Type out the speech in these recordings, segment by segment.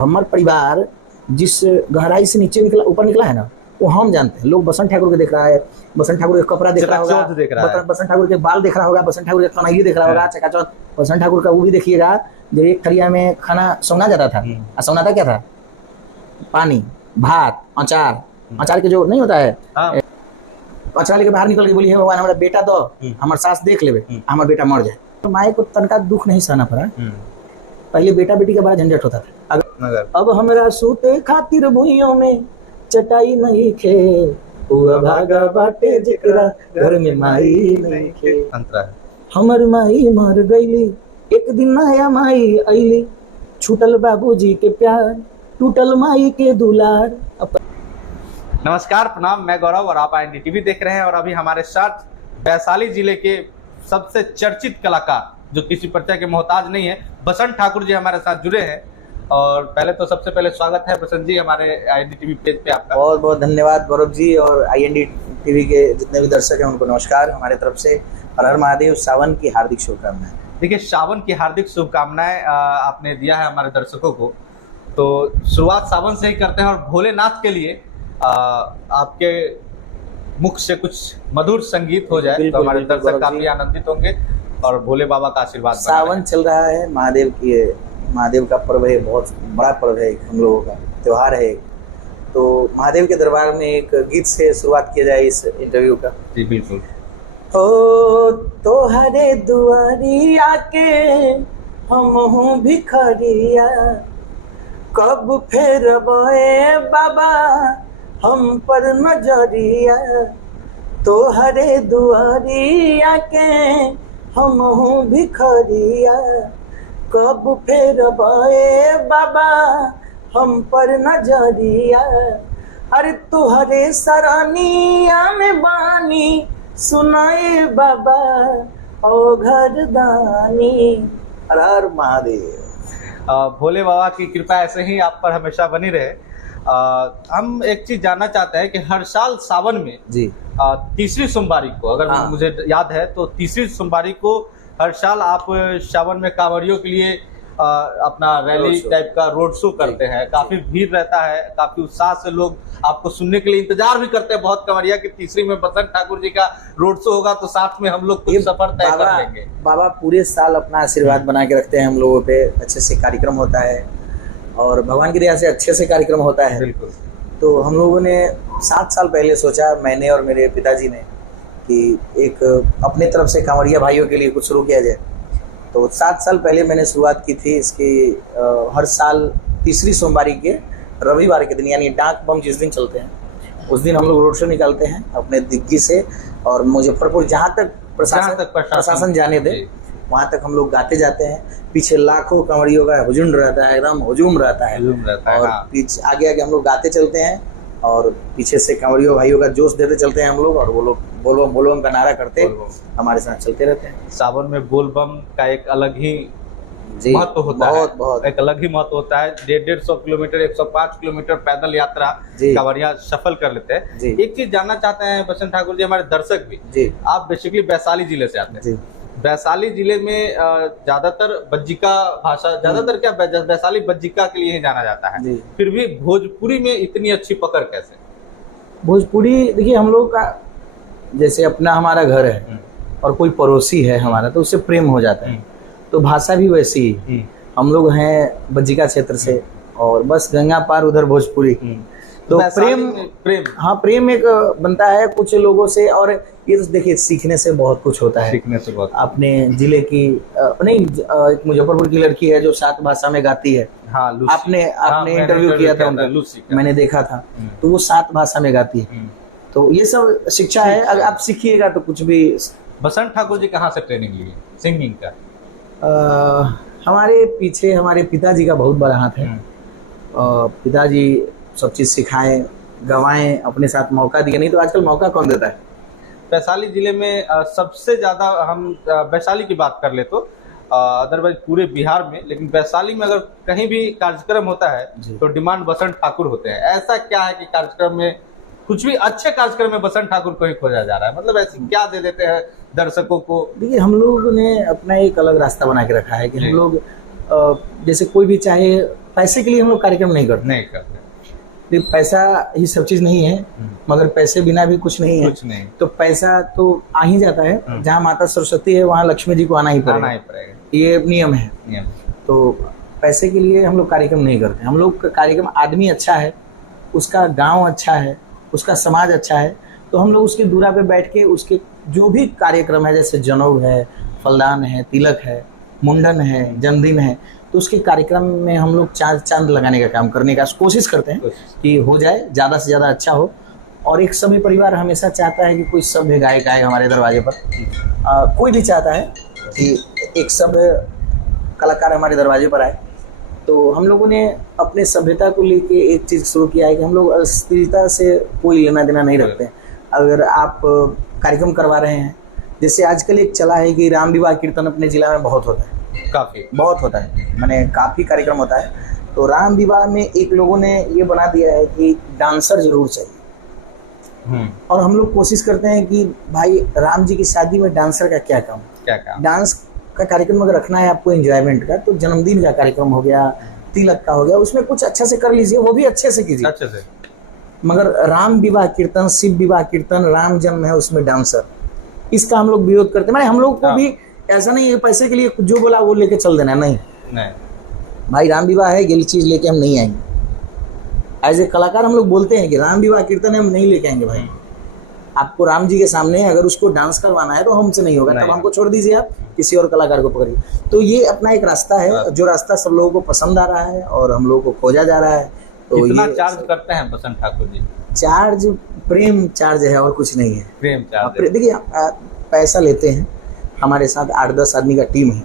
हमार परिवार जिस गहराई से नीचे निकला ऊपर निकला है ना, वो हम जानते हैं। लोग बसंत ठाकुर के देख रहा है, बसंत ठाकुर का कपड़ा देख रहा होगा, बसंत ठाकुर के बाल देख रहा होगा, बसंत ठाकुर के कन्हैया देख रहा होगा, चकाचौंध बसंत ठाकुर का वो भी देखिएगा। जब एक थरिया में खाना सोना जाता था, सोनाता क्या था? पानी, भात, अचार। अचार के जो नहीं होता है, अचार लेके बाहर निकल के बोली, भगवान हमारा बेटा दो, हमारे सास देख लेवे, हमारा बेटा मर जाए। तो माए को तनका दुख नहीं सहना पड़ा। पहले बेटा बेटी का बड़ा झंझट होता था। अब हमरा सूते खातिर भुइयों में चटाई नहीं खे, हुआ भागा बाटे जेकरा घर में माई नहीं खे। हमर माई मर गईली, एक दिन नया माई अइली, छूटल बाबूजी के प्यार, टूटल माई के दुलार। नमस्कार, प्रणाम, मैं गौरव और आप IND-TV देख रहे हैं। और अभी हमारे साथ वैशाली जिले के सबसे चर्चित कलाकार, जो किसी परिचय के मोहताज नहीं है, बसंत ठाकुर जी हमारे साथ जुड़े हैं। और पहले तो सबसे पहले स्वागत है बसंत जी हमारे IND-TV पेज पे आपका। बहुत बहुत धन्यवाद गौरव जी, और IND-TV के जितने भी दर्शक हैं उनको नमस्कार हमारे तरफ से। हर हर महादेव, सावन की हार्दिक शुभकामनाएं। देखिए, सावन की हार्दिक शुभकामनाएं आपने दिया है हमारे दर्शकों को। तो शुरुआत सावन से ही करते हैं और भोलेनाथ के लिए आपके मुख से कुछ मधुर संगीत हो जाए तो हमारे दर्शक काफी आनंदित होंगे और भोले बाबा का आशीर्वाद। सावन चल रहा है, महादेव का पर्व है, बहुत बड़ा पर्व है, हम लोगों का त्योहार है। तो महादेव के दरबार में एक गीत से शुरुआत किया जाए इस इंटरव्यू का। जी बिल्कुल। हो तोहरे दुआरी आके हम हूँ भिखरिया, कब फेर बोए बाबा हम पर नजरिया। तोहरे दुआरी आके हम हूँ भिखरिया, कब फेर बोए बाबा हम पर नजरिया। अरे तुहरे सरानिया में बानी सुनाए बाबा ओ घरदानी। हर हर महादेव। भोले बाबा की कृपा ऐसे ही आप पर हमेशा बनी रहे। हम एक चीज जानना चाहते हैं कि हर साल सावन में जी तीसरी सोमवारी को, अगर मुझे याद है तो तीसरी सोमवारी को हर साल आप सावन में कांवरियों के लिए अपना रैली टाइप का रोड शो करते हैं। काफी भीड़ रहता है, काफी उत्साह से लोग आपको सुनने के लिए इंतजार भी करते हैं। बहुत कांवरिया की तीसरी में बसंत ठाकुर जी का रोड शो होगा तो साथ में हम लोग कुछ सफर तय कर लेंगे। बाबा पूरे साल अपना आशीर्वाद बना के रखते हैं हम लोगों पे। अच्छे से कार्यक्रम होता है और भगवान की दया से अच्छे से कार्यक्रम होता है। बिल्कुल। तो हम लोगों ने 7 साल पहले सोचा, मैंने और मेरे पिताजी ने, कि एक अपने तरफ से कांवरिया भाइयों के लिए कुछ शुरू किया जाए। तो 7 साल पहले मैंने शुरुआत की थी इसकी। हर साल तीसरी सोमवारी के रविवार के दिन, यानी डाक बम जिस दिन चलते हैं उस दिन हम लोग रोड शो निकालते हैं अपने दिग्गी से। और मुजफ्फरपुर जहाँ तक प्रशासन जाने दे वहाँ तक हम लोग गाते जाते हैं। पीछे लाखों कांवरियों का हुजूम रहता है, एकदम हुजूम रहता है। और पीछे आगे आगे हम लोग गाते चलते हैं और पीछे से कांवरियों भाइयों का जोश देते चलते हैं हम लोग। और वो लोग बोलबम का नारा करते हमारे साथ चलते रहते हैं। सावन में बोलबम का एक अलग ही महत्व होता है, बहुत एक अलग ही महत्व होता है। 150 किलोमीटर 105 किलोमीटर पैदल यात्रा कांवरिया सफल कर लेते हैं। एक चीज जानना चाहते हैं बसंत ठाकुर जी, हमारे दर्शक भी, आप बेसिकली वैशाली जिले से आते हैं। वैशाली जिले में ज्यादातर बज्जिका भाषा, ज्यादातर क्या वैशाली बज्जिका के लिए ही जाना जाता है, फिर भी भोजपुरी में इतनी अच्छी पकड़ कैसे? भोजपुरी देखिए, हम लोग का जैसे अपना हमारा घर है और कोई पड़ोसी है हमारा तो उससे प्रेम हो जाता है। तो भाषा भी वैसी ही। हम लोग हैं बज्जिका क्षेत्र से और बस गंगा पार उधर भोजपुरी। तो प्रेम हाँ, प्रेम एक बनता है कुछ लोगों से। और ये तो देखिए, सीखने से बहुत कुछ होता है। सीखने से बहुत। अपने जिले की एक मुजफ्फरपुर की लड़की है जो 7 भाषा में गाती है। हाँ, आपने इंटरव्यू किया था उनका, मैंने देखा था। तो वो 7 भाषा में गाती है। तो ये सब शिक्षा है, अगर आप सीखिएगा तो कुछ भी। बसंत ठाकुर जी कहाँ से ट्रेनिंग ली सिंगिंग का? हमारे पीछे हमारे पिताजी का बहुत बड़ा हाथ है। पिताजी सब चीज़ सिखाएं, गवाएं, अपने साथ मौका दिए, नहीं तो आजकल मौका कौन देता है। वैशाली जिले में सबसे ज़्यादा, हम वैशाली की बात कर ले तो अदरवाइज पूरे बिहार में, लेकिन वैशाली में अगर कहीं भी कार्यक्रम होता है तो डिमांड बसंत ठाकुर होते हैं। ऐसा क्या है कि कार्यक्रम में, कुछ भी अच्छे कार्यक्रम में बसंत ठाकुर को ही खोजा जा रहा है? मतलब ऐसी क्या दे देते हैं दर्शकों को? देखिए, हम लोग ने अपना एक अलग रास्ता बना के रखा है कि हम लोग जैसे कोई भी चाहे पैसे के लिए हम लोग कार्यक्रम नहीं करते। पैसा ही सब चीज नहीं है, मगर पैसे बिना भी कुछ नहीं है। तो पैसा तो आ ही जाता है, जहाँ माता सरस्वती है वहाँ लक्ष्मी जी को आना ही पड़ेगा, ये नियम है। तो पैसे के लिए हम लोग कार्यक्रम नहीं करते। हम लोग का कार्यक्रम, आदमी अच्छा है, उसका गांव अच्छा है, उसका समाज अच्छा है, तो हम लोग उसके दूरा पे बैठ के उसके जो भी कार्यक्रम है, जैसे जनेऊ है, फलदान है, तिलक है, मुंडन है, जन्मदिन है, तो उसके कार्यक्रम में हम लोग चांद लगाने का काम करने का कोशिश करते हैं कि हो जाए, ज़्यादा से ज़्यादा अच्छा हो। और एक सभ्य परिवार हमेशा चाहता है कि कोई सभ्य गायक आए हमारे दरवाजे पर। कोई भी चाहता है कि एक सभ्य कलाकार हमारे दरवाजे पर आए। तो हम लोगों ने अपने सभ्यता को लेके एक चीज़ शुरू किया है कि हम लोग अश्लीलता से कोई लेना देना नहीं रखते। अगर आप कार्यक्रम करवा रहे हैं, जैसे आजकल एक चला है कि राम विवाह कीर्तन अपने जिला में बहुत होता है, काफ़ी बहुत होता है, माने काफ़ी कार्यक्रम होता है। तो राम विवाह में एक लोगों ने ये बना दिया है कि डांसर जरूर चाहिए। और हम लोग कोशिश करते हैं कि भाई राम जी की शादी में डांसर का क्या काम। डांस का कार्यक्रम अगर रखना है आपको एंजॉयमेंट का, तो जन्मदिन का कार्यक्रम हो गया, तिलक का हो गया, उसमें कुछ अच्छा से कर लीजिए, वो भी अच्छे से कीजिए, अच्छे से। मगर राम विवाह कीर्तन, शिव विवाह कीर्तन, राम जन्म है उसमें डांसर, इसका हम लोग विरोध करते हैं। माने हम लोग को भी ऐसा नहीं है पैसे के लिए जो बोला वो लेके चल देना, नहीं भाई, राम विवाह है, ये चीज लेके हम नहीं आएंगे। एज ए कलाकार हम लोग बोलते हैं कि राम विवाह कीर्तन हम नहीं लेके आएंगे भाई। आपको राम जी के सामने अगर उसको डांस करवाना है तो हमसे नहीं होगा, तब हमको छोड़ दीजिए, आप किसी और कलाकार को पकड़िए। तो ये अपना एक रास्ता है, जो रास्ता सब लोगों को पसंद आ रहा है और हम लोगों को खोजा जा रहा है। तो कितना चार्ज करते हैं बसंत ठाकुर जी? चार्ज प्रेम चार्ज है और कुछ नहीं है। प्रेम चार्ज, देखिए पैसा लेते हैं, हमारे साथ 8-10 आदमी का टीम है,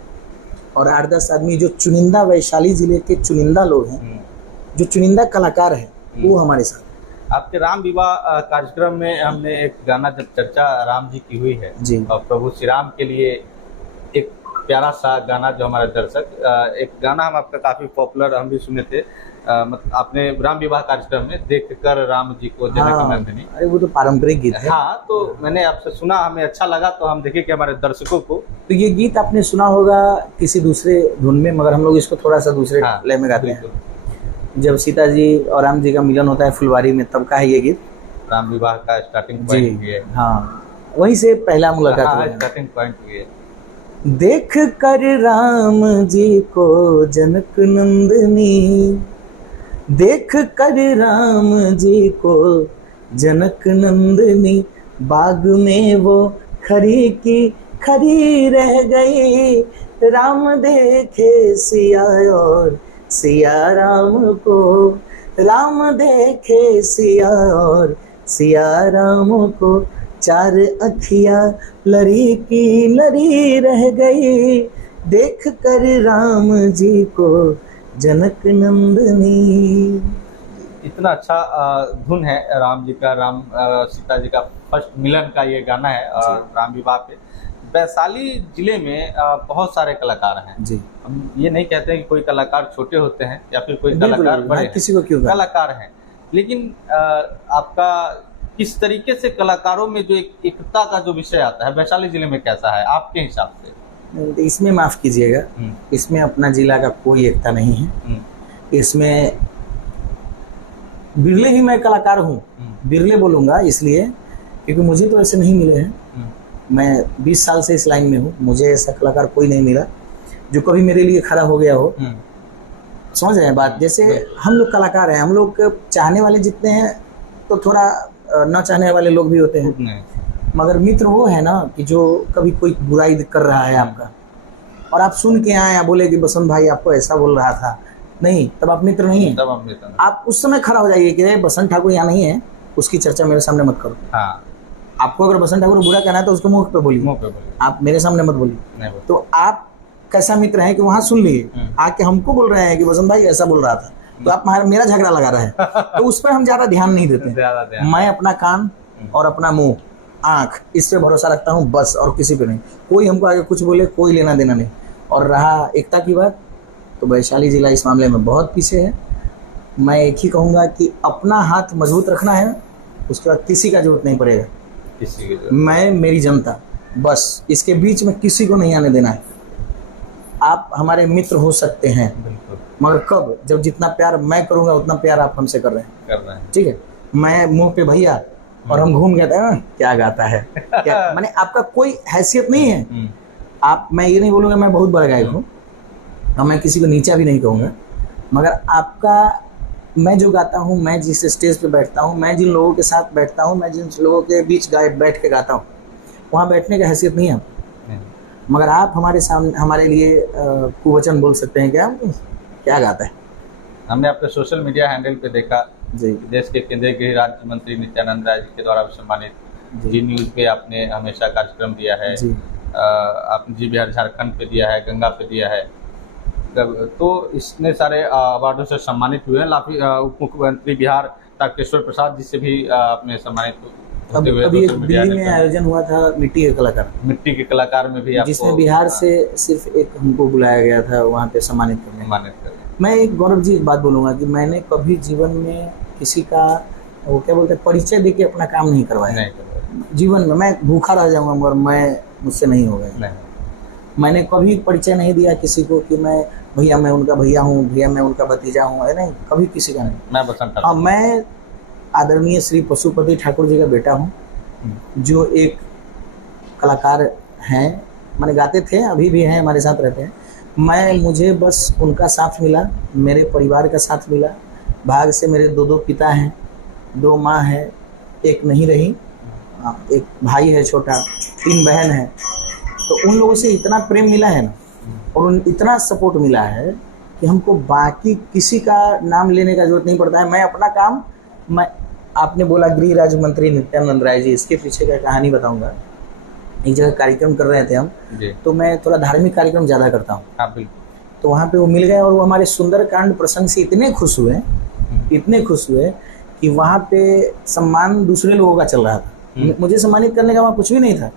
और 8-10 आदमी जो चुनिंदा वैशाली जिले के चुनिंदा लोग हैं, जो चुनिंदा कलाकार हैं, वो हमारे साथ। आपके राम विवाह कार्यक्रम में हमने एक गाना, जब चर्चा राम जी की हुई है जी, और प्रभु श्री राम के लिए एक प्यारा सा गाना जो हमारे दर्शक, एक गाना हम आपका काफी पॉपुलर हम भी सुने थे, आपने राम विवाह कार्यक्रम में देख कर राम जी को जनक नंदिनी। अरे वो तो पारंपरिक गीत है। हाँ, तो मैंने आपसे सुना, हमें अच्छा लगा, तो हम देखे कि हमारे दर्शकों को। तो ये गीत आपने सुना होगा किसी दूसरे धुन में, मगर हम लोग इसको थोड़ा सा दूसरे लय में गाते हैं। जब सीता जी और राम जी का मिलन होता है फुलवारी में, तब का है ये गीत। राम विवाह का स्टार्टिंग पॉइंट है। हाँ, वहीं से पहला मुलाकात है, स्टार्टिंग पॉइंट है। देख कर राम जी को जनक नंदनी, देख कर राम जी को जनक नंदनी, बाग में वो खरी की खरी रह गई, राम देखे सिया और सिया राम को, राम देखे सिया और सिया राम को, चार अखियाँ लरी की लरी रह गई, देख कर राम जी को जनक नंदनी। इतना अच्छा धुन है राम जी का, राम सीता जी का फर्स्ट मिलन का ये गाना है। और राम विवाह पे वैशाली जिले में बहुत सारे कलाकार हैं जी। हम ये नहीं कहते हैं कि कोई कलाकार छोटे होते हैं या फिर कोई कलाकार बड़े, किसी को क्यों, कलाकार हैं। लेकिन आपका किस तरीके से कलाकारों में जो एक एकता का जो विषय आता है वैशाली जिले में कैसा है आपके हिसाब से? इसमें माफ कीजिएगा, इसमें अपना जिला का कोई एकता नहीं है। इसमें बिरले ही मैं कलाकार हूँ, बिरले बोलूँगा इसलिए क्योंकि मुझे तो ऐसे नहीं मिले हैं। मैं 20 साल से इस लाइन में हूँ, मुझे ऐसा कलाकार कोई नहीं मिला जो कभी मेरे लिए खड़ा हो गया हो। समझ रहे हैं बात? जैसे हम लोग कलाकार हैं, हम लोग चाहने वाले जितने हैं तो थोड़ा न चाहने वाले लोग भी होते हैं, मगर मित्र वो है ना कि जो कभी कोई बुराई कर रहा है आपका और आप सुन के आए, आप बोले कि बसंत भाई आपको ऐसा बोल रहा था, नहीं, तब आप मित्र नहीं है। आप उस समय खड़ा हो जाइए कि बसंत ठाकुर यहाँ नहीं है, उसकी चर्चा मेरे सामने मत करो। हाँ। आपको अगर बसंत ठाकुर बुरा कहना है तो उसको मुंह पे बोलिए, आप मेरे सामने मत बोलिए। तो आप कैसा मित्र है कि वहाँ सुन लिए, आके हमको बोल रहे हैं कि बसंत भाई ऐसा बोल रहा था, तो आप मेरा झगड़ा लगा रहे हैं, तो उस पर हम ज्यादा ध्यान नहीं देते। मैं अपना कान और अपना मुंह, आंख, इस पे भरोसा रखता हूँ बस, और किसी पे नहीं। कोई हमको आगे कुछ बोले, कोई लेना देना नहीं। और रहा एकता की बात, तो वैशाली जिला इस मामले में बहुत पीछे है। मैं एक ही कहूँगा कि अपना हाथ मजबूत रखना है, उसके बाद किसी का जरूरत नहीं पड़ेगा। मैं, मेरी जनता, बस इसके बीच में किसी को नहीं आने देना है। आप हमारे मित्र हो सकते हैं, मगर कब? जब जितना प्यार मैं करूंगा उतना प्यार आप हमसे कर रहे हैं। ठीक है, मैं मुंह पे भैया और हम घूम गए थे क्या गाता है क्या मैंने आपका कोई हैसियत नहीं है। आप, मैं ये नहीं बोलूँगा मैं बहुत बड़ा गायक हूँ और मैं किसी को नीचा भी नहीं कहूँगा, मगर आपका, मैं जो गाता हूँ, मैं जिस स्टेज पे बैठता हूँ, मैं जिन लोगों के साथ बैठता हूँ, मैं जिन लोगों के बीच बैठ के गाता हूँ, वहाँ बैठने का हैसियत नहीं है। मगर आप हमारे सामने हमारे लिए कुवचन बोल सकते हैं क्या गाता है। हमने अपने सोशल मीडिया हैंडल पे देखा जी, देश के केंद्रीय गृह राज्य मंत्री नित्यानंद राय जी के द्वारा सम्मानित जी न्यूज़ पे आपने हमेशा कार्यक्रम दिया है जी। आपने जी बिहार झारखंड पे दिया है, गंगा पे दिया है, तो इसने सारे अवार्डों से सम्मानित हुए हैं। उप मुख्यमंत्री बिहार तारकेश्वर प्रसाद जी से भी आपने सम्मानित होते हुए अभी दिल्ली में आयोजन हुआ था मिट्टी के कलाकार में भी, जिसमें बिहार से सिर्फ एक हमको बुलाया गया था वहाँ पे सम्मानित करने। मैं एक गौरव जी एक बात बोलूँगा कि मैंने कभी जीवन में किसी का वो क्या बोलते हैं परिचय देके अपना काम नहीं करवाया। जीवन में मैं भूखा रह जाऊँगा मगर मुझसे नहीं होगा। मैंने कभी परिचय नहीं दिया किसी को कि मैं उनका भैया हूँ, भैया मैं उनका भतीजा हूँ, नहीं, कभी किसी का नहीं। हाँ, मैं आदरणीय श्री पशुपति ठाकुर जी का बेटा हूँ, जो एक कलाकार हैं, मैंने गाते थे, अभी भी हैं, हमारे साथ रहते हैं। मुझे बस उनका साथ मिला, मेरे परिवार का साथ मिला। भाग से मेरे दो पिता हैं, 2 माँ है, एक नहीं रही, एक भाई है छोटा, 3 बहन हैं। तो उन लोगों से इतना प्रेम मिला है ना, और इतना सपोर्ट मिला है कि हमको बाकी किसी का नाम लेने का जरूरत नहीं पड़ता है। मैं अपना काम, आपने बोला गृह राज्य मंत्री नित्यानंद राय जी, इसके पीछे का कहानी बताऊंगा। एक जगह कार्यक्रम कर रहे थे हम, तो मैं थोड़ा धार्मिक कार्यक्रम ज़्यादा करता हूँ, तो वहाँ पे वो मिल गए और वो हमारे सुंदरकांड प्रसंग से इतने खुश हुए कि वहाँ पे सम्मान दूसरे लोगों का चल रहा था। मुझे सम्मानित करने का वहाँ कुछ भी नहीं था,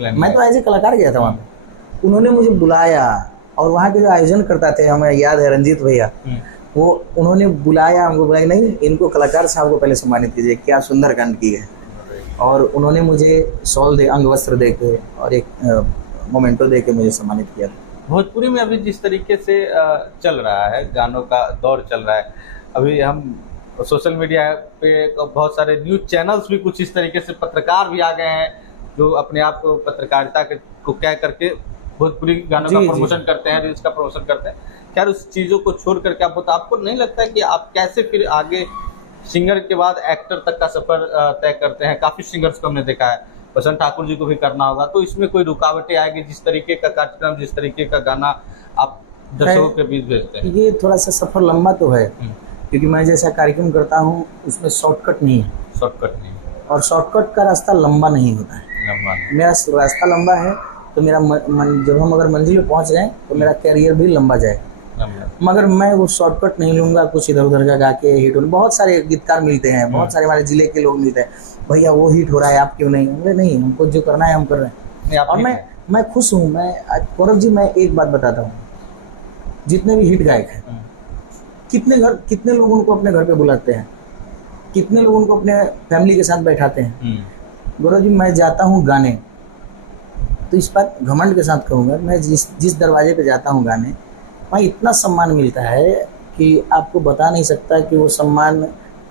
मैं तो एज ए कलाकार गया था वहाँ पे। उन्होंने मुझे बुलाया और वहाँ के जो आयोजन करता थे, हमें याद है रंजीत भैया, वो उन्होंने बुलाया, हमको बुलाया, नहीं इनको कलाकार साहब को पहले सम्मानित कीजिए, क्या सुंदरकांड की है। और उन्होंने मुझे शॉल अंग वस्त्र दे के और एक मोमेंटो दे के मुझे सम्मानित किया था। भोजपुरी में अभी जिस तरीके से चल रहा है, गानों का दौर चल रहा है, अभी हम सोशल मीडिया पे बहुत सारे न्यूज़ चैनल्स भी कुछ इस तरीके से, पत्रकार भी आ गए हैं जो अपने आप को पत्रकारिता को कह करके भोजपुरी गानों का प्रमोशन करते हैं, रील्स का प्रमोशन करते हैं। खैर, उस चीज़ों को छोड़ करके आपको नहीं लगता है कि आप कैसे फिर आगे सिंगर के बाद एक्टर तक का सफर तय करते हैं? काफ़ी सिंगर्स को हमने देखा है, बसंत ठाकुर जी को भी करना होगा, तो इसमें कोई रुकावटें आएगी? जिस तरीके का कार्यक्रम, जिस तरीके का गाना आप दर्शकों के बीच भेजते हैं, ये थोड़ा सा सफर लंबा तो है, क्योंकि मैं जैसा कार्यक्रम करता हूँ उसमें शॉर्टकट नहीं है, और शॉर्टकट का रास्ता लंबा नहीं होता है। मेरा रास्ता लंबा है, तो मेरा जब हम अगर मंजिल में पहुँच गए तो मेरा कैरियर भी लंबा जाएगा। मगर मैं वो शॉर्टकट नहीं लूँगा, कुछ इधर उधर का गा के हिट हो। बहुत सारे गीतकार मिलते हैं, बहुत सारे हमारे जिले के लोग मिलते हैं, भैया वो हिट हो रहा है, आप क्यों नहीं? नहीं, हमको जो करना है हम कर रहे हैं, और मैं खुश हूँ। मैं गौरव जी, मैं एक बात बताता हूँ, जितने भी हिट गायक हैं, कितने लोग उनको अपने घर पे बुलाते हैं, कितने लोग उनको अपने फैमिली के साथ बैठाते हैं। गौरव जी, मैं जाता हूँ गाने, तो इस बात घमंड के साथ कहूँगा, मैं जिस दरवाजे पे जाता हूँ गाने, वहाँ इतना सम्मान मिलता है कि आपको बता नहीं सकता कि वो सम्मान,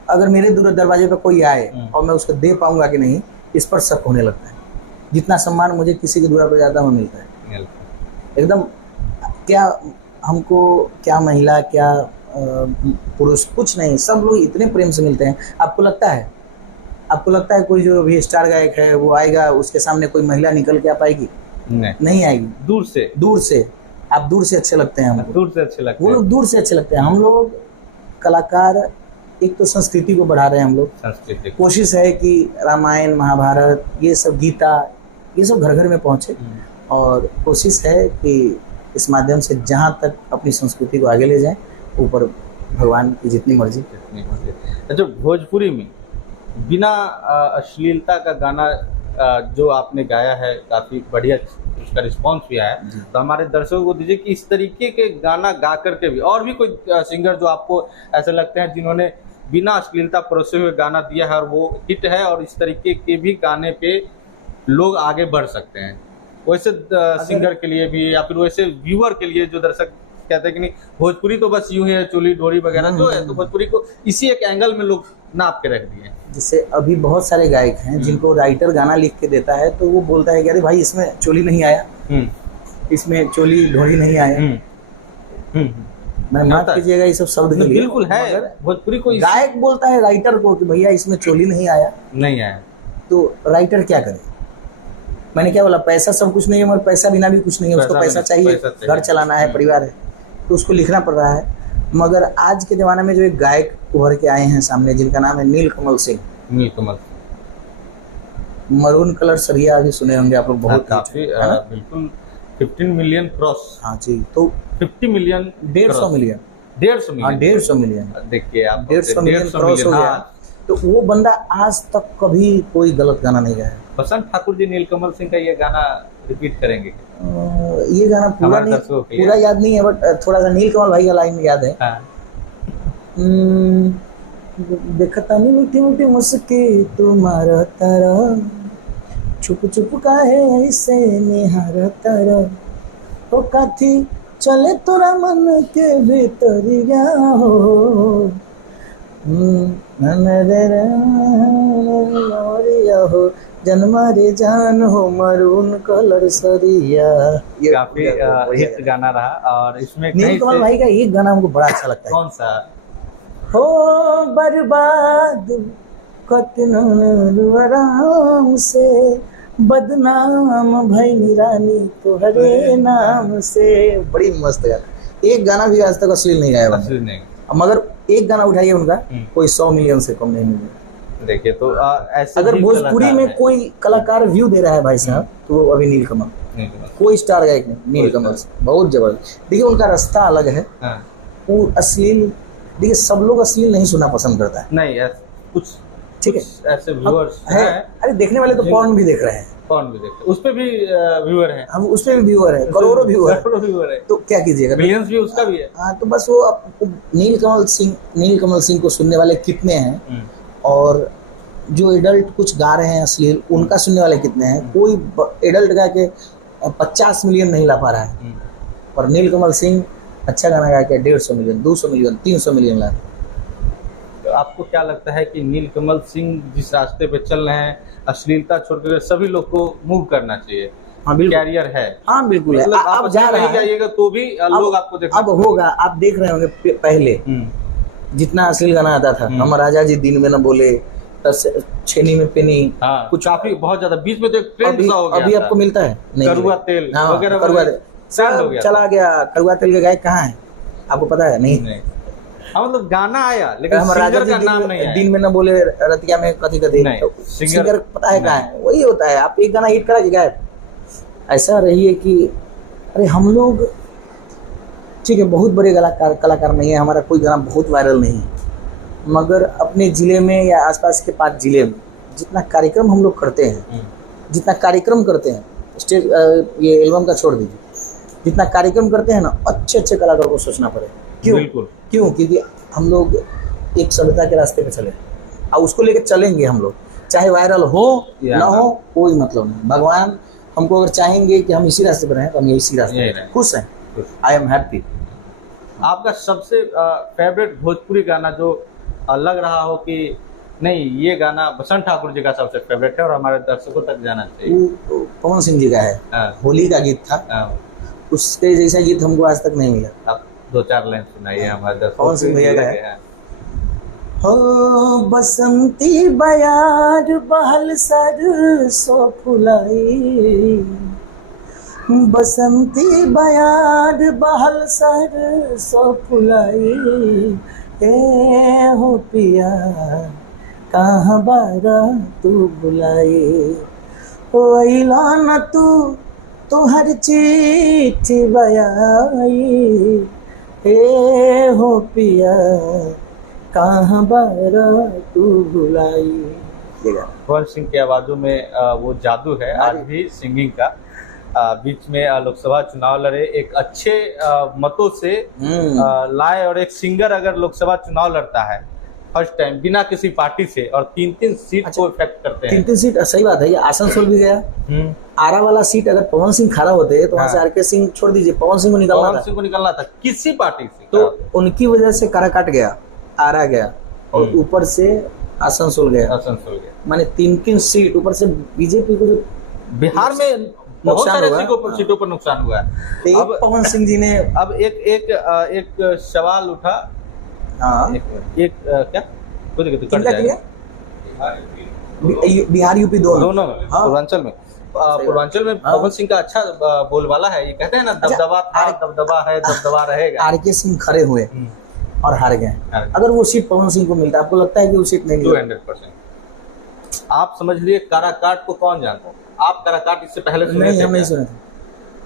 अगर मेरे दरवाजे पे कोई आए और मैं उसको दे पाऊंगा कि नहीं, इस पर शक होने लगता है। जितना सम्मान मुझे किसी के दूर पर जाता हुआ मिलता है, एकदम, क्या हमको, क्या महिला, क्या पुरुष, कुछ नहीं, सब लोग इतने प्रेम से मिलते हैं। आपको लगता है कोई जो भी स्टार गायक है वो आएगा, उसके सामने कोई महिला निकल के आ पाएगी? नहीं आएगी। दूर से आप दूर से अच्छे लगते हैं हमको, वो लोग दूर से अच्छे लगते हैं। हम लोग कलाकार एक तो संस्कृति को बढ़ा रहे हैं, हम लोग कोशिश है कि रामायण, महाभारत, ये सब, गीता, ये सब घर घर में पहुँचे, और कोशिश है कि इस माध्यम से जहाँ तक अपनी संस्कृति को आगे ले जाएं, ऊपर भगवान की जितनी मर्जी। अच्छा, भोजपुरी में बिना अश्लीलता का गाना जो आपने गाया है, काफ़ी बढ़िया उसका रिस्पांस भी आया है, तो हमारे दर्शकों को दीजिए कि इस तरीके के गाना गा करके भी और भी कोई सिंगर जो आपको ऐसे लगते हैं जिन्होंने बिना अश्लीलता परोसे हुए गाना दिया है और वो हिट है, और इस तरीके के भी गाने पे लोग आगे बढ़ सकते हैं? वैसे सिंगर के लिए भी या फिर वैसे व्यूअर के लिए जो दर्शक कहते हैं कि नहीं भोजपुरी तो बस यूं ही है, चोली ढोरी वगैरह जो है, तो भोजपुरी को इसी एक एंगल में लोग नाप के रख दिए। जैसे अभी बहुत सारे गायक हैं जिनको राइटर गाना लिख के देता है तो वो बोलता है कि अरे भाई इसमें चोली नहीं आया, इसमें चोली ढोरी नहीं आया। मैं माफ कीजिएगा ये सब शब्द के लिए, बिल्कुल है भोजपुरी को गायक बोलता है राइटर को कि भैया इसमें चोली नहीं आया, तो राइटर क्या करे? मैंने क्या बोला, पैसा सब कुछ नहीं है मगर पैसा बिना भी कुछ नहीं है, उसको पैसा चाहिए, घर चलाना है, परिवार है, तो उसको लिखना पड़ रहा है। मगर आज के जमाने में जो एक गायक उभर के आए हैं सामने जिनका नाम है नीलकमल सिंह, नीलकमल मरून कलर सरिया भी सुने होंगे आप लोग, बहुत काफी बिल्कुल 15 मिलियन क्रॉस। हाँ जी, तो 50 मिलियन 150 मिलियन 150 मिलियन देखिए आप 150 मिलियन क्रॉस हो गया। तो वो बंदा आज तक कभी कोई गलत गाना नहीं गाया। बसंत ठाकुर जी नीलकमल सिंह का ये गाना रिपीट करेंगे? ये गाना पूरा नहीं, पूरा याद नहीं है, बट थोड़ा सा नीलकमल भाई का लाइन याद है। देखता नहीं मीठी मीठी मुस्की तुम्हारा तारा, चुप चुप काहे ऐसे निहारा तारा, तो काथी चले तोरा मन के भीतरिया हो, हो जन्मा रे जान हो मरून कलर सरिया। ये काफी हिट गाना रहा। और इसमें नीलकमल भाई का एक गाना हमको बड़ा अच्छा लगता है। कौन सा? हो बर्बाद आराम से, बदनाम भई रानी तोहरे नाम से। बड़ी मस्त गाना, एक गाना भी आज तक अश्लील नहीं गाया, मगर एक गाना उठाइए उनका कोई 100 मिलियन से कम नहीं मिलेगा। देखिए तो ऐसे अगर भोजपुरी में कोई कलाकार व्यू दे रहा है भाई साहब, तो वो अभी नीलकमल, कोई स्टार गायक नहीं, नीलकमल बहुत जबरदस्त। देखिए उनका रास्ता अलग है। वो अश्लील, देखिए सब लोग अश्लील नहीं सुनना पसंद करता है, नहीं कुछ ठीक है, ऐसे व्यूअर्स है। अरे देखने वाले तो पॉर्न भी देख रहे हैं, पॉर्न भी देखते हैं, उस पे भी व्यूअर है, हम उस पे भी व्यूअर है, करोड़ों व्यूअर है, तो क्या कीजिएगा, मिलियंस भी उसका भी है। हाँ, तो बस वो नीलकमल सिंह को सुनने वाले कितने हैं, और जो एडल्ट कुछ गा रहे हैं अश्लील, उनका सुनने वाले कितने हैं? कोई एडल्ट गा के 50 मिलियन नहीं ला पा रहा है, और नीलकमल सिंह अच्छा गाना गा के 150 मिलियन, 200 मिलियन, 300 मिलियन ला। तो आपको क्या लगता है कि नीलकमल सिंह जिस रास्ते पे चल रहे हैं, अश्लीलता छोड़कर सभी लोग को मूव करना चाहिए? हाँ, कैरियर है। हाँ बिल्कुल है। मतलब आप जा रहे जाइएगा तो भी लोग आपको देखेंगे। अब होगा, आप देख रहे होंगे पहले जितना अश्लील गाना आता था, हम राजा जी दिन में न बोले, छेनी में पेनी, कुछ काफी बहुत ज्यादा बीच में तो एक ट्रेंड सा हो गया। अभी आपको मिलता है कड़वा तेल वगैरह, कड़वा तेल चला गया। कड़वा तेल के गायक कहाँ है आपको पता है? नहीं। हाँ, मतलब गाना आया लेकिन सिंगर का नाम नहीं आया। दिन में न बोले रतिया में कथी कथी, सिंगर पता है कहाँ है? वही होता है, आप एक गाना हिट करा के गायब। ऐसा रहिए कि अरे हम लोग ठीक है बहुत बड़े कलाकार नहीं है, हमारा कोई गाना बहुत वायरल नहीं है, मगर अपने ज़िले में या आसपास के 5 जिले में जितना कार्यक्रम हम लोग करते हैं, जितना कार्यक्रम करते हैं, स्टेज ये एल्बम का छोड़ दीजिए, जितना कार्यक्रम करते हैं ना, अच्छे अच्छे कलाकारों को सोचना पड़े। क्यों? क्यों? क्योंकि हम लोग एक सभ्यता के रास्ते पे चले और उसको लेके चलेंगे हम लोग, चाहे वायरल हो ना हो, कोई मतलब नहीं। भगवान हमको अगर चाहेंगे कि हम इसी रास्ते पर रहें तो हम इसी रास्ते पर खुश हैं। I am happy. आपका सबसे फेवरेट भोजपुरी गाना जो लग रहा हो कि नहीं ये गाना बसंत ठाकुर जी का सबसे फेवरेट है और हमारे दर्शकों तक जाना चाहिए? पवन सिंह जी का है, होली का गीत था, उसके जैसा गीत हमको आज तक नहीं मिला। आप 2-4 लाइन सुनाइए हमारे दर्शकों। पवन सिंह भैया का है। हो बसंती बयार बहल सरसों फुलाई, बसंती बयार बहल सरसों फुलाई, ए हो पिया कहाँ बारा तू बुलाई, ओइला न तू तुहर चिट्ठी बयाई, ए हो पिया कहाँ बारा तू बुलाई। पवन सिंह की आवाज़ों में वो जादू है आज भी सिंगिंग का। बीच में लोकसभा चुनाव लड़े, एक अच्छे मतों से लाए, और एक सिंगर अगर लोकसभा चुनाव लड़ता है फर्स्ट टाइम बिना किसी पार्टी से और 3-3 सीट को इफेक्ट करते हैं। 3-3 सीट, सही बात है। ये आसनसोल भी गया, आरा वाला सीट अगर पवन सिंह खड़ा होते तो वहां से आरके सिंह छोड़ दीजिए, पवन सिंह को निकलना था। पवन सिंह को निकलना था किसी पार्टी से, तो उनकी वजह से काराकाट गया, आरा गया और ऊपर से आसनसोल गया। माने 3 सीट ऊपर से बीजेपी को जो बिहार में बहुत सारे सीटों पर नुकसान हुआ है। अब पवन सिंह जी ने अब एक सवाल उठा। एक क्या कुछ बिहार यूपी दोनों पूर्वांचल में पवन सिंह का अच्छा बोलबाला है। ये कहते हैं ना, दबदबा था, दबदबा है, दबदबा रहेगा। आरके सिंह खड़े हुए और हार गए। अगर वो सीट पवन सिंह को मिलता, आपको लगता है कि वो सीट नहीं मिलेगी? 200%। आप समझ लिए काराकाट को कौन जानता है? आप काराकाट इससे पहले सुने थे? हम नहीं सुने थे।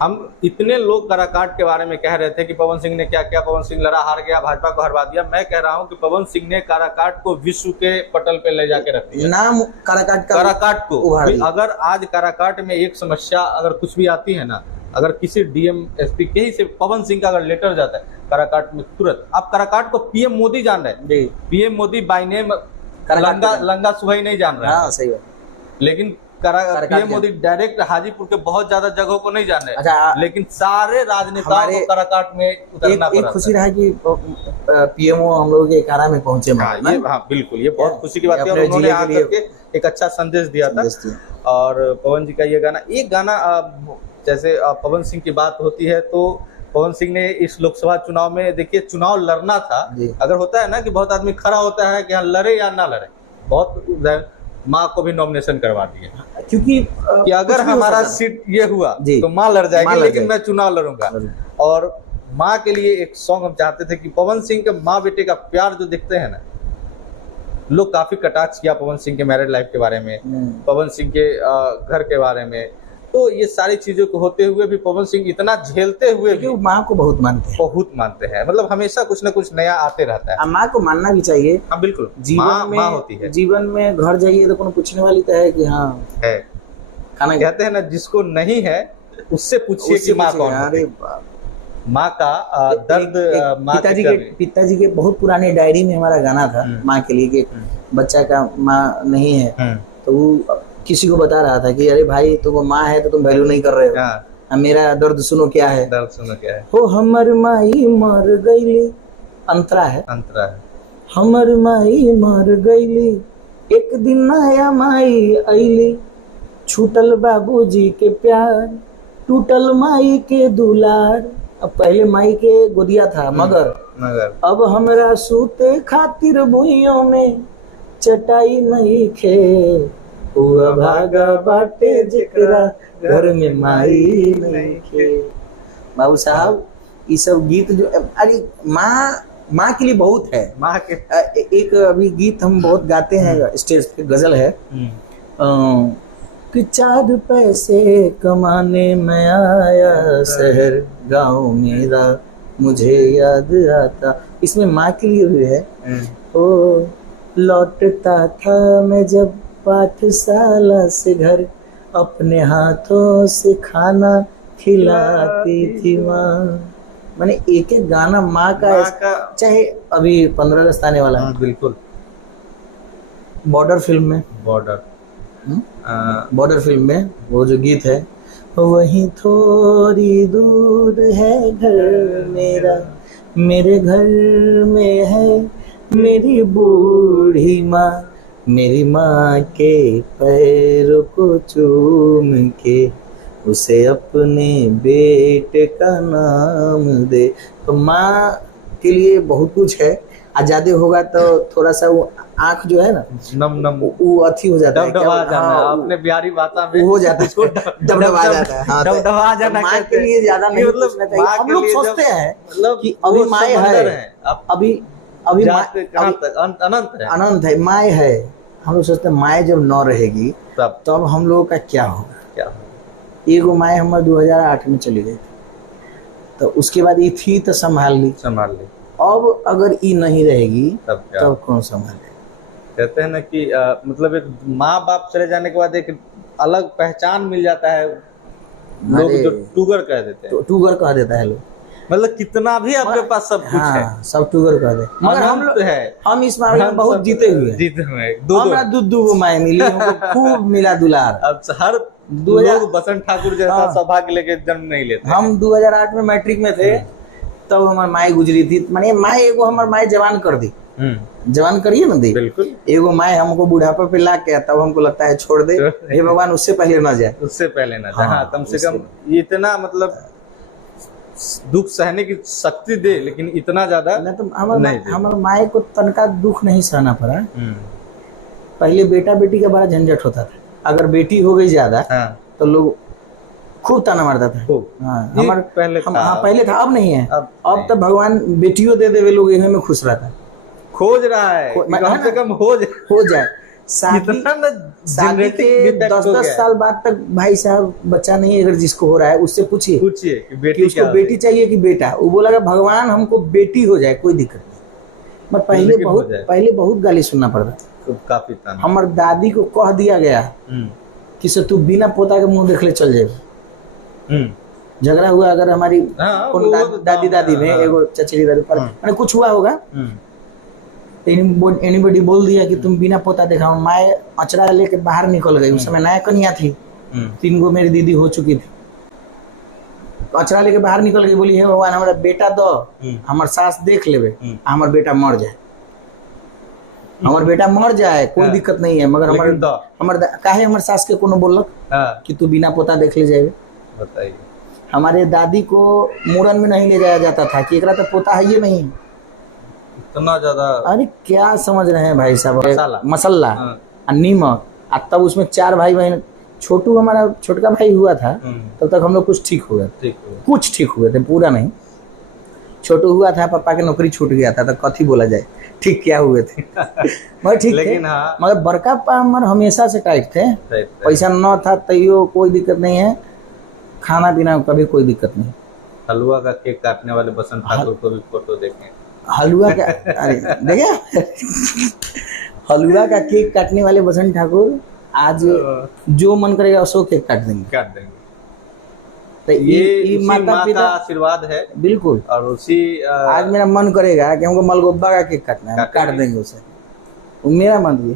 हम इतने लोग काराकाट के बारे में कह रहे थे कि पवन सिंह ने क्या किया, पवन सिंह लड़ा, हार गया, भाजपा को हरवा दिया। मैं कह रहा हूं कि पवन सिंह ने काराकाट को विश्व के पटल पे ले जाके रख दिया। नाम काराकाट को अगर आज काराकाट में एक समस्या अगर कुछ भी आती है ना, अगर किसी डीएम एसपी कहीं से पवन सिंह का अगर लेटर जाता है काराकाट में, तुरंत आप काराकाट को पीएम मोदी जान रहे हैं। पीएम मोदी बाय नेम लंगा सुहाई नहीं जान रहे हैं। सही बात। लेकिन पीएम मोदी डायरेक्ट हाजीपुर के बहुत ज्यादा जगहों को नहीं जान रहे, लेकिन सारे राजनेताओं को काराकाट में उतरना पड़ा। एक खुशी रहा कि पीएमओ हम लोगों के कारा में पहुंचे। बिल्कुल, ये बहुत खुशी की बात है और उन्होंने आकर के एक अच्छा संदेश दिया था। और पवन जी का ये गाना, एक गाना जैसे पवन सिंह की बात होती है तो पवन सिंह ने इस लोकसभा चुनाव में, देखिए चुनाव लड़ना था। अगर होता है ना कि बहुत आदमी खड़ा होता है कि हाँ लड़े या ना लड़े, बहुत माँ को भी नॉमिनेशन करवा दिए, क्योंकि कि अगर हमारा सीट ये हुआ तो माँ लड़ जाएगी, लेकिन मैं चुनाव लड़ूंगा। और माँ के लिए एक सॉन्ग हम चाहते थे कि पवन सिंह के माँ बेटे का प्यार जो दिखते हैं ना, लोग काफी कटाक्ष किया पवन सिंह के मैरिड लाइफ के बारे में, पवन सिंह के घर के बारे में। तो ये सारी चीजों को होते हुए भी पवन सिंह इतना झेलते हुए भी माँ को बहुत मानते हैं। मतलब हमेशा कुछ ना कुछ नया आते रहता है। माँ को मानना भी चाहिए। हाँ बिल्कुल, जीवन में होती है। जीवन में घर जाइए तो कोनो पूछने वाली तो है कि हाँ है खाना। कहते हैं ना, जिसको नहीं है उससे पूछिए कि माँ कौन है। माँ का दर्द पिताजी के बहुत पुराने डायरी में हमारा गाना था माँ के लिए कि बच्चा का माँ नहीं है, तो वो किसी को बता रहा था कि अरे भाई तुम माँ है तो तुम वैल्यू नहीं कर रहे हो। मेरा दर्द सुनो क्या है, हो हमर माई मर गईली, अंतरा है हमर माई मर गईली, एक दिन नया माई अइली, छूटल बाबूजी के प्यार, टूटल माई के दुलार। अब पहले माई के गोदिया था मगर अब हमरा सूते खातिर भुइयों में चटाई नहीं खे, हुआ भागा बाटे जेकरा घर में माई नहीं खे। बाबू साहब, ये सब गीत जो अरे माँ के लिए बहुत है। माँ के एक अभी गीत हम बहुत गाते हैं स्टेज पे, गजल है कि 4 पैसे कमाने में आया शहर गांव मेरा, मुझे याद आता। इसमें माँ के लिए भी है। ओ लौटता था मैं जब पाठशाला से घर, अपने हाथों से खाना खिलाती थी माँ। माने एक एक गाना माँ का चाहे अभी 15 अगस्त आने वाला है। बिल्कुल। बॉर्डर फिल्म में बॉर्डर फिल्म में वो जो गीत है, वहीं थोड़ी दूर है घर मेरा, मेरे घर में है मेरी बूढ़ी माँ, मेरी माँ के पैरों को चूम के उसे अपने बेटे का नाम दे। तो माँ के लिए बहुत कुछ है। आजादी होगा तो थोड़ा सा वो आंख जो है ना नम वो अथी हो जाता है, अपने बिहारी भाषा में हो जाता है, डबडबा जाता है। डबडबा जाना माँ के लिए ज्यादा नहीं सोचना चाहिए। हम लोग सोचते हैं कि अभी माँ है, अभी अनंत है, माँ है। हम लोग सोचते हैं माँ जब न रहेगी तब हम लोगों का क्या होगा। एगो माँ हमारे 2008 में चली गई थी, तो उसके बाद ये थी तो संभाल ली। अब अगर ये नहीं रहेगी तब कौन संभाले। कहते हैं ना कि मतलब एक माँ बाप चले जाने के बाद एक अलग पहचान मिल जाता है। लोग जो टूगर कह देते हैं, टूगर कह देता है लोग। मतलब कितना भी आपके पास सब कुछ है, सब टूगर कर दे, मगर हम लोग है, हम इस मामले में बहुत जीते हुए हमारा दो माए मिली, हमको खूब मिला दुलार। अब हर लोग बसंत ठाकुर जैसा सौभाग्य लेके जन्म नहीं लेते। हम 2008 में मैट्रिक में थे, तब हमारी माए गुजरी थी, माने माए एगो हमारी माए जवान कर दी, जवान करिए ना दी, बिल्कुल। एगो माए हमको बुढ़ापा पे ला के तब हमको लगता है छोड़ दे, हे भगवान उससे पहले ना जाए, उससे पहले ना जाए। हाँ, कम से कम इतना मतलब दुख सहने की शक्ति दे, लेकिन इतना ज्यादा तो हमारे माए को तनका दुख नहीं सहना पड़ा। पहले बेटा बेटी का बड़ा झंझट होता था, अगर बेटी हो गई ज्यादा तो लोग खूब ताना मारता था। हमारे पहले था, अब नहीं है। अब तो भगवान बेटियों दे देवे, लोग इन्हें में खुश रहता, खोज रहा है कम से कम हो जाए। शादी के 10-10 साल बाद तक भाई साहब बच्चा नहीं, अगर जिसको हो रहा है उससे पूछिए कि बेटी उसको बेटी चाहिए कि बेटा, वो बोला भगवान हमको बेटी हो जाए, कोई दिक्कत नहीं। मैं पहले बहुत गाली सुनना पड़ता, काफी हमार दादी को कह दिया गया कि से तू बिना पोता के मुंह देख ले चल जाए। झगड़ा हुआ अगर हमारी दादी में एगो चचेरी दादी पर मैंने कुछ हुआ होगा, एनीबॉडी बोल दिया कि तुम बिना पोता देखा, माए अचरा लेके बाहर निकल गई। उस समय नया कन्या थी, 3 गो मेरी दीदी हो चुकी थी, तो अचरा लेके बाहर निकल गई, बोली हे भगवान हमारा बेटा दो, हमार सास देख लेवे, हमार बेटा मर जाए, हमार बेटा मर जाए, कोई दिक्कत नहीं है, मगर काहे हमार सास के कोनो बोलक कि तू बिना पोता देख ले जाए। बताइए, हमारे दादी को मूरन में नहीं ले जाया जाता था कि एकरा तो पोता है ये नहीं, इतना ज्यादा। अरे क्या समझ रहे हैं भाई साहब, मसाला नीमक, तब उसमें 4 भाई बहन, छोटू हमारा छोटका भाई हुआ था, तब तक हम लोग कुछ ठीक हुए, कुछ ठीक हुए थे, पूरा नहीं। छोटू हुआ था, पापा की नौकरी छूट गया था, तो कथी बोला जाए, ठीक क्या हुए थे मगर ठीक थे, मगर बड़का पापा हमारे हमेशा से टाइट थे, पैसा न था तैयो कोई दिक्कत नहीं है, खाना पीना कभी कोई दिक्कत नहीं। हलवा का केक काटने वाले बसंत ठाकुर को भी फोटो देखें, हलवा का अरे देखिए हलवा का केक काटने वाले बसंत ठाकुर आज जो मन करेगा उसको केक काट देंगे। तो ये माता पिता का आशीर्वाद है, बिल्कुल। और उसी आज मेरा मन करेगा कि हमको मलगोबा का केक काटना है, काट देंगे उसे, मेरा मन भी।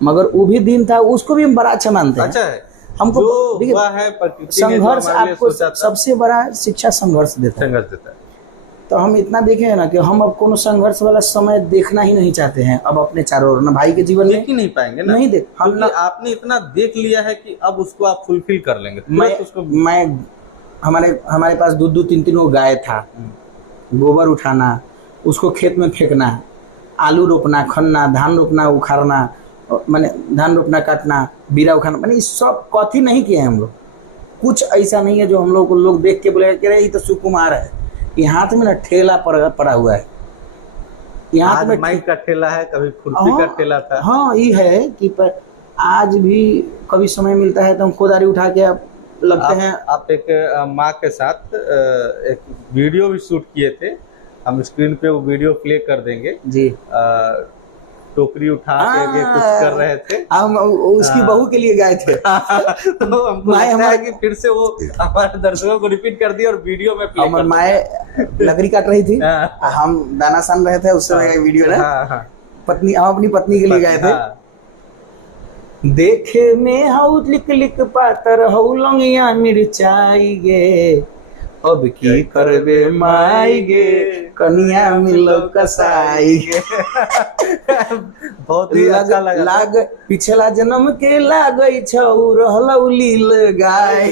मगर वो भी दिन था, उसको भी हम बड़ा अच्छा मानते हैं। अच्छा है, हमको संघर्ष आपको सबसे बड़ा शिक्षा संघर्ष देता है। तो हम इतना देखे हैं ना कि हम अब कोनो संघर्ष वाला समय देखना ही नहीं चाहते हैं अब अपने चारों ओर, ना भाई के जीवन देख ही नहीं पाएंगे ना, नहीं देख हम आपने इतना देख लिया है कि अब उसको आप फुलफिल कर लेंगे। मैं हमारे पास 2-2, 3-3 गो गाय था, गोबर उठाना, उसको खेत में फेंकना, आलू रोपना, खनना, धान रोपना, उखाड़ना, माने धान रोपना, काटना, बीरा उखाड़ना, माने सब कथी नहीं किए हम लोग। कुछ ऐसा नहीं है जो हम लोग को लोग देख के बोलेगा कि ये तो सुकुमार है। ये हाथ में ना ठेला पड़ा हुआ है, यहाँ में माइक का ठेला है, कभी खुरपी का ठेला था। हाँ, ये है कि आज भी कभी समय मिलता है तो हम कोदारी उठा के लगते हैं। आप एक माँ के साथ एक वीडियो भी शूट किए थे, हम स्क्रीन पे वो वीडियो प्ले कर देंगे जी। टोकरी उठा के कुछ कर रहे थे, हम उसकी बहू के लिए गए थे तो हमको लगता है कि फिर से वो हमारे दर्शकों को रिपीट कर दिया और वीडियो में प्ले कर माए लकड़ी काट रही थी, हम दाना सान रहे थे, उस समय वीडियो ना पत्नी, हम अपनी पत्नी के लिए गए थे। देखे में हाउ लिक लिक पातर हौ लंगिया मिर्चाई गे, अब की करबे माई गे, कनिया मिलो कसाई गे। बहुत ही अच्छा लगा। पिछला जन्म के लागई छौ रहलौ लील गाय,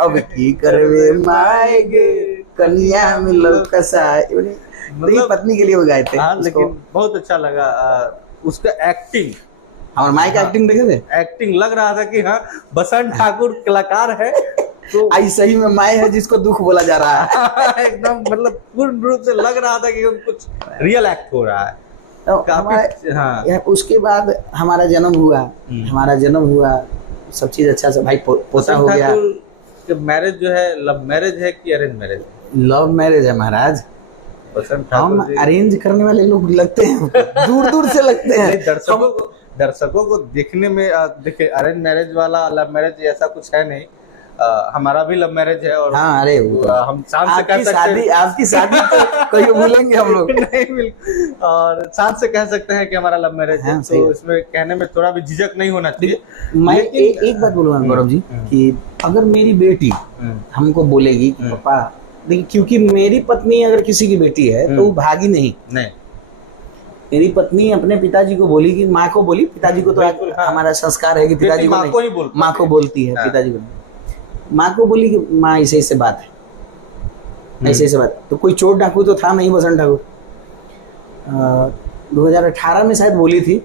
अब की करबे माई गे, कनिया मिलो कसाई। मतलब पत्नी के लिए वो गाए थे। हाँ, लेकिन बहुत अच्छा लगा उसका एक्टिंग, हमारे माई का एक्टिंग देखे थे, एक्टिंग लग रहा था कि हाँ बसंत ठाकुर कलाकार है, तो आई सही में माए है जिसको दुख बोला जा रहा है। एकदम मतलब पूर्ण रूप से लग रहा था कि कुछ रियल एक्ट हो रहा है। तो हाँ, उसके बाद हमारा जन्म हुआ, सब चीज अच्छा से भाई पोता हो गया। मैरिज जो है लव मैरिज है कि अरेंज मैरिज? लव मैरिज है महाराज। हम अरेंज करने वाले लोग लगते हैं, दूर दूर से लगते हैं। दर्शकों को देखने में देखिए, अरेंज मैरिज वाला लव मैरिज ऐसा कुछ है नहीं। हमारा भी लव मैरिज है और हाँ, अरे हम शान से कह सकते हैं आपकी शादी तो कहीं भूलेंगे हम लोग नहीं बिल्कुल, और शान से कह सकते हैं कि हमारा लव मैरिज है। तो इसमें कहने में थोड़ा भी झिझक नहीं होना चाहिए। मैं एक बात बोलूँगा गौरव जी कि अगर मेरी बेटी हमको बोलेगी कि पापा, देखिए क्योंकि मेरी पत्नी अगर किसी की बेटी है तो वो भागी नहीं। मेरी पत्नी अपने पिताजी को बोली कि माँ को बोली, पिताजी को तो हमारा संस्कार है कि पिताजी को नहीं, माँ को बोलती है, पिताजी को नहीं। माँ को बोली कि माँ ऐसे ऐसे बात है, ऐसे ऐसे बात। तो कोई चोर डाकू तो था नहीं बसंत ठाकुर। 2018 में शायद बोली थी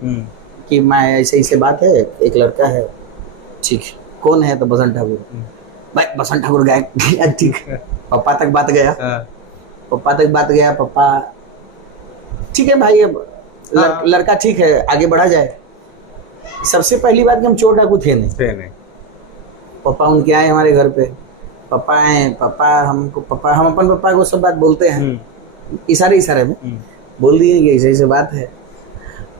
कि माँ ऐसे ऐसे बात है, एक लड़का है, ठीक है, कौन है? तो बसंत ठाकुर। भाई बसंत ठाकुर गए, ठीक है, पापा तक बात गया, पापा तक बात गया, पापा ठीक है भाई, अब लड़का ठीक है, आगे बढ़ा जाए। सबसे पहली बात कि हम चोर डाकू थे नहीं। पापा उनके आए हमारे घर पे, पापा आए, पापा हमको, पापा हम अपन पापा को सब बात बोलते हैं, इशारे में बोल दिए कि ऐसे ऐसे बात है,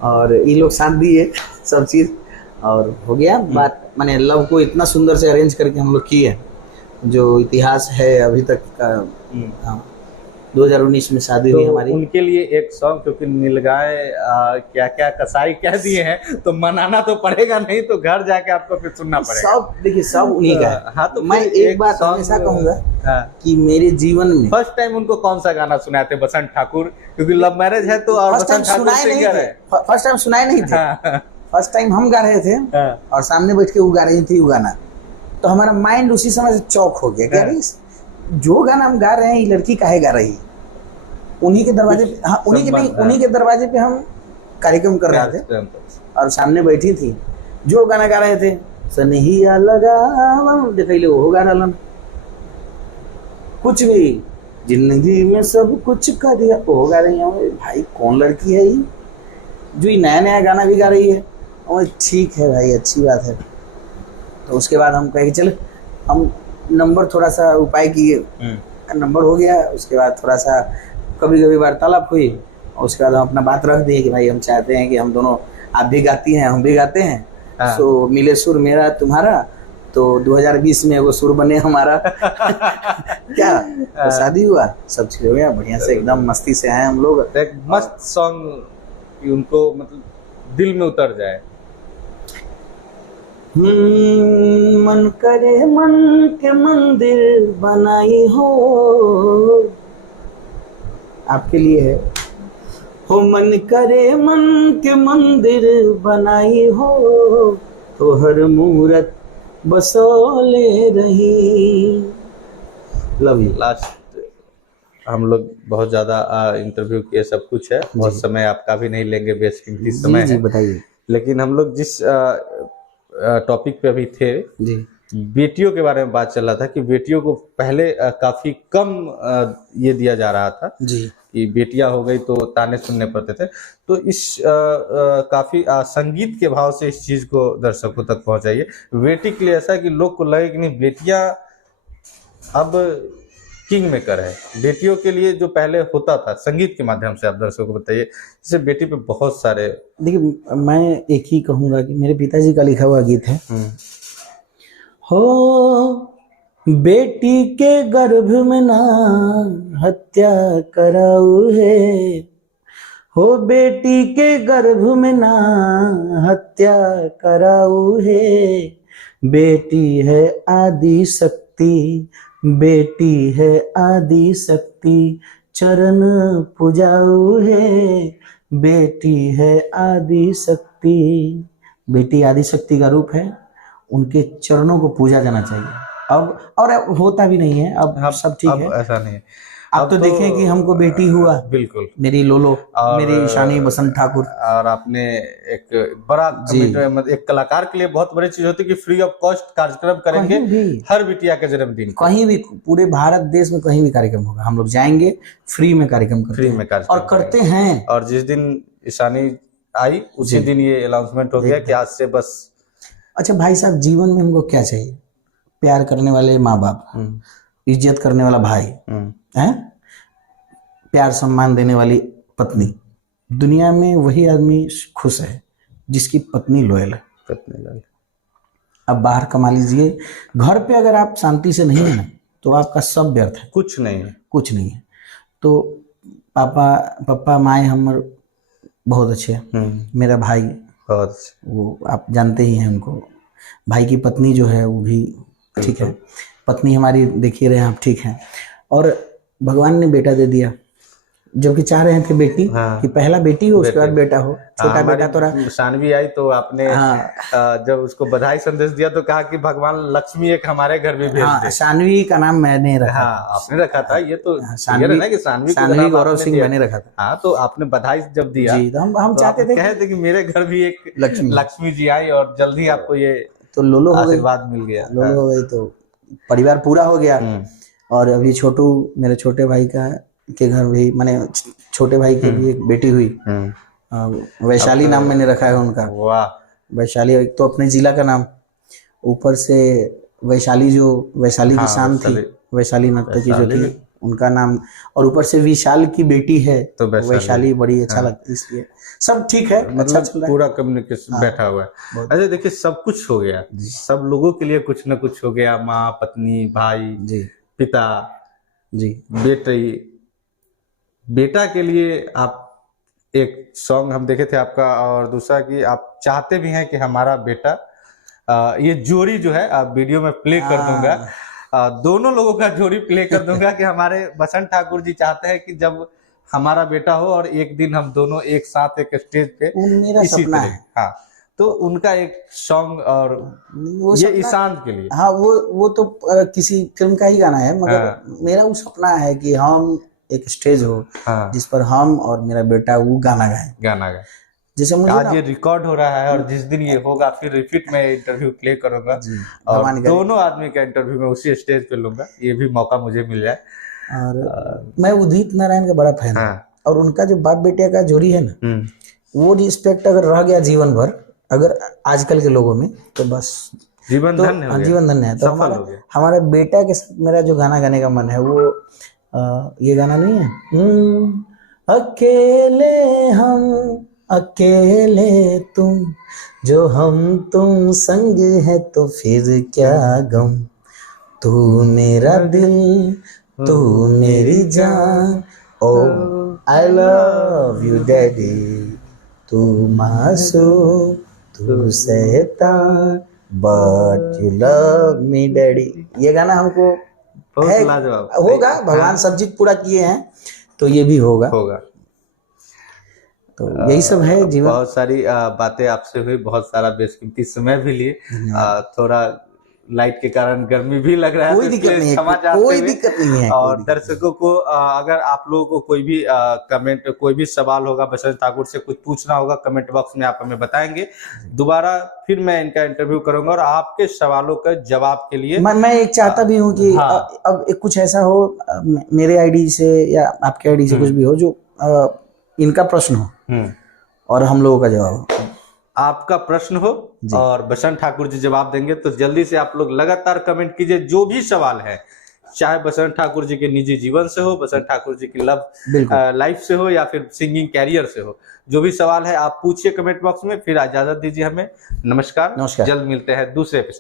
और ये लोग साथ दिए सब चीज़, और हो गया बात। माने लव को इतना सुंदर से अरेंज करके हम लोग किए, जो इतिहास है अभी तक का। 2019 में शादी हुई हमारी। उनके लिए एक सॉन्ग, क्योंकि नीलगाय क्या क्या कसाई कह दिए हैं, तो मनाना तो पड़ेगा, नहीं तो घर जाके आपको फिर सुनना पड़ेगा। सब देखिए सब उन्हीं का है। हाँ, तो मैं एक बात हमेशा कहूंगा कि मेरे जीवन में फर्स्ट टाइम उनको कौन सा गाना सुनाए थे बसंत ठाकुर? क्योंकि लव मैरिज है तो, और बसंत ठाकुर सिंगर है। फर्स्ट टाइम सुनाए नहीं थे, फर्स्ट टाइम हम गा रहे थे और सामने बैठ के वो गा रही थी वो गाना, तो हमारा माइंड उसी समय से चौक हो गया। क्या जो गाना हम गा रहे हैं ये लड़की काहे गा रही? उन्हीं के दरवाजे पे, हाँ उन्हीं के दरवाजे पे हम कार्यक्रम कर रहे थे और सामने बैठी थी, जो गाना गा रहे थे, सनहिया लगा देखिए वो गा रहा, कुछ भी जिंदगी में सब कुछ कर दिया वो गा रही है। भाई कौन लड़की है ये जो ये नया नया गाना भी गा रही है? और ठीक है भाई, अच्छी बात है। तो उसके बाद हम कहे कि चल हम नंबर थोड़ा सा उपाय किए, नंबर हो गया। उसके बाद थोड़ा सा कभी कभी वार्तालाप हुई, और उसके बाद हम अपना बात रख दिए कि भाई हम चाहते हैं कि हम दोनों, आप भी गाती हैं हम भी गाते हैं, सो मिले सुर मेरा तुम्हारा, तो 2020 में वो सुर बने हमारा क्या तो शादी हुआ, सब चीज हो गया बढ़िया से, एकदम मस्ती से आए हम लोग। एक मस्त सॉन्ग उनको मतलब दिल में उतर जाए। मन करे मन के मंदिर बनाई हो, आपके लिए है। हो मन करे मन के मंदिर बनाई हो, तो हर मूरत बसोले रही। Love you. लास्ट हम लोग बहुत ज्यादा इंटरव्यू किए, सब कुछ है, बहुत समय आपका भी नहीं लेंगे, बेशकीमती समय है। बताइए। लेकिन हम लोग जिस टॉपिक पे अभी थे जी, बेटियों के बारे में बात चल रहा था कि बेटियों को पहले काफी कम ये दिया जा रहा था जी, कि बेटियां हो गई तो ताने सुनने पड़ते थे। तो इस काफी संगीत के भाव से इस चीज को दर्शकों तक पहुंचाइए। बेटी के लिए ऐसा कि लोग को लगे कि नहीं बेटियां अब किंग मेकर है। बेटियों के लिए जो पहले होता था संगीत के माध्यम से आप दर्शकों को बताइए, जैसे बेटी पे बहुत सारे। देखिए मैं एक ही कहूंगा कि मेरे पिताजी का लिखा हुआ गीत है, हो बेटी के गर्भ में ना हत्या कराऊ है, हो बेटी के गर्भ में ना हत्या कराऊ है, बेटी है आदि शक्ति, बेटी है आदि शक्ति, चरण पूजाऊ है, बेटी है आदि शक्ति। बेटी आदि शक्ति का रूप है, उनके चरणों को पूजा जाना चाहिए। अब और होता भी नहीं है, अब सब ठीक है, ऐसा नहीं है। अब तो देखें कि हमको बेटी हुआ, बिल्कुल मेरी लोलो, मेरी ईशानी बसंत ठाकुर। और आपने एक बड़ा एक कलाकार के लिए बहुत बड़ी चीज होती है कि फ्री ऑफ कॉस्ट कार्यक्रम करेंगे हर बिटिया के जन्मदिन, कहीं भी पूरे भारत देश में कहीं भी कार्यक्रम होगा हम लोग जाएंगे, फ्री में कार्यक्रम करते हैं। और जिस दिन ईशानी आई उसी दिन ये अनाउंसमेंट हो गया कि आज से बस। अच्छा भाई साहब, जीवन में हमको क्या चाहिए? प्यार करने वाले माँ बाप, इज्जत करने वाला भाई हैं, प्यार सम्मान देने वाली पत्नी। दुनिया में वही आदमी खुश है जिसकी पत्नी लॉयल है। आप बाहर कमा लीजिए, घर पे अगर आप शांति से नहीं है ना तो आपका सब व्यर्थ है, कुछ नहीं है, कुछ नहीं है। तो पापा माए हमर बहुत अच्छे हैं, मेरा भाई बहुत वो आप जानते ही हैं उनको, भाई की पत्नी जो है वो भी ठीक है, पत्नी हमारी देखिए रहे हैं आप, ठीक है। और भगवान ने बेटा दे दिया, जो कि चाह रहे थे बेटी, कि पहला बेटी हो उसके बाद बेटा हो, छोटा बेटा थोड़ा। सानवी आई तो आपने जब उसको बधाई संदेश दिया तो कहा कि भगवान लक्ष्मी एक हमारे घर में भेज दे। सानवी का नाम मैंने रखा, आपने रखा था, ये तो सानवी ना कि सानवी गौरव सिंह मैंने रखा था। हाँ, तो आपने बधाई जब दिया जी, तो हम चाहते थे कहे थे कि मेरे घर भी एक लक्ष्मी जी आई और जल्दी आपको ये तो लोलो आशीर्वाद मिल गया, लोलो हो गई, तो परिवार पूरा हो गया। और अभी छोटू मेरे छोटे भाई के घर भी, मैंने छोटे भाई की भी एक बेटी हुई, वैशाली नाम मैंने रखा है उनका। वाह, वैशाली एक तो अपने जिला का नाम, ऊपर से वैशाली जो वैशाली की शान थी, वैशाली नर्तकी जो थी उनका नाम, और ऊपर से विशाल की बेटी है तो वैशाली बड़ी अच्छा लगती है, इसलिए सब ठीक है, अच्छा चल रहा है, पूरा कम्युनिकेशन बैठा हुआ है। अच्छा देखिए, सब कुछ हो गया, सब लोगों के लिए कुछ न कुछ हो गया, माँ, पत्नी, भाई जी, पिता जी, बेटा के लिए आप एक सॉन्ग हम देखे थे आपका, और दूसरा कि आप चाहते भी हैं कि हमारा बेटा, ये जोड़ी जो है आप वीडियो में प्ले कर दूंगा, दोनों लोगों का जोड़ी प्ले कर दूंगा कि हमारे बसंत ठाकुर जी चाहते हैं कि जब हमारा बेटा हो और एक दिन हम दोनों एक साथ एक स्टेज पे, मेरा सपना है। हाँ, तो उनका एक सॉन्ग, और वो ये ईशान के लिए, हाँ वो तो किसी फिल्म का ही गाना है, मगर मेरा वो सपना है कि हम एक स्टेज हो जिस पर हम और मेरा बेटा वो गाना गाए। जैसे मुझे आज ये रिकॉर्ड हो रहा है और जिस दिन ये होगा फिर रिपीट में इंटरव्यू प्ले करूंगा और दोनों आदमी का इंटरव्यू में उसी स्टेज पे लूंगा, ये भी मौका मुझे मिल जाए। और मैं उदित नारायण का बड़ा फैन हूँ, और उनका जो बाप बेटे का जोड़ी है ना, वो रिस्पेक्ट अगर रह गया जीवन भर, अगर आजकल के लोगों में, तो बस जीवन धन्य है। तो हमारे बेटा के साथ मेरा जो गाना गाने का मन है वो ये गाना नहीं है, अकेले हम अकेले तुम, जो हम तुम संग है तो फिर क्या गम, तू मेरा दिल तू मेरी जान, ओ आई लव यू डैडी, तू मासूम तू शैतान but you love me daddy. ये गाना हमको होगा, भगवान सब चीज पूरा किए हैं तो ये भी होगा। तो यही सब है जीवन। बहुत सारी बातें आपसे हुई, बहुत सारा बेशकीमती समय भी लिए, थोड़ा लाइट के कारण गर्मी भी लग रहा है, कोई दिक्कत नहीं है, कोई दिक्कत नहीं है। और दर्शकों को अगर आप लोगों को कोई भी कमेंट, कोई भी सवाल होगा, बसंत ठाकुर से कुछ पूछना होगा, कमेंट बॉक्स में आप हमें बताएंगे, दोबारा फिर मैं इनका इंटरव्यू करूंगा और आपके सवालों का जवाब के लिए मैं एक चाहता भी हूँ कि अब कुछ ऐसा हो मेरे आईडी से या आपके आईडी से कुछ भी हो जो इनका प्रश्न हो और हम लोगों का जवाब हो, आपका प्रश्न हो और बसंत ठाकुर जी जवाब देंगे, तो जल्दी से आप लोग लगातार कमेंट कीजिए। जो भी सवाल है, चाहे बसंत ठाकुर जी के निजी जीवन से हो, बसंत ठाकुर जी की लव लाइफ से हो, या फिर सिंगिंग कैरियर से हो, जो भी सवाल है आप पूछिए कमेंट बॉक्स में। फिर इजाजत दीजिए हमें, नमस्कार, जल्द मिलते हैं दूसरे एपिसोड।